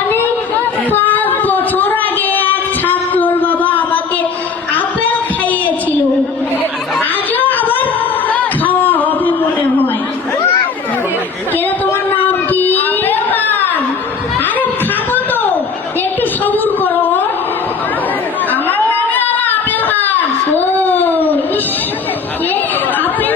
অনেক বছর আগে এক ছাত্রর বাবা আমাকে আপেল খাইয়েছিল। আজও আবার খাওয়া হবে মনে হয়। তোমার নাম কি? আরে খাব তো। একটু সবুর করো। আপেল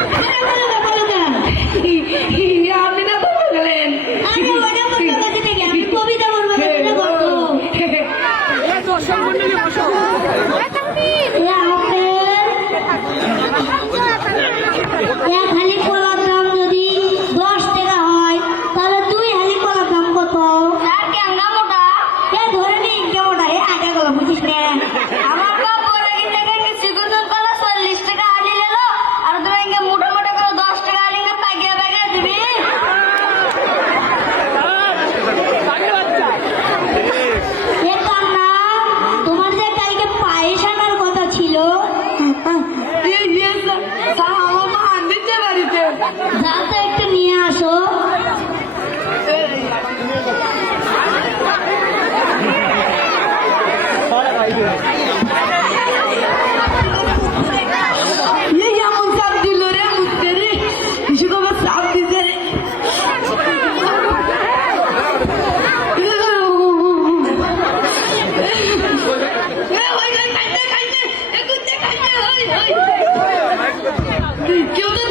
কেউ তো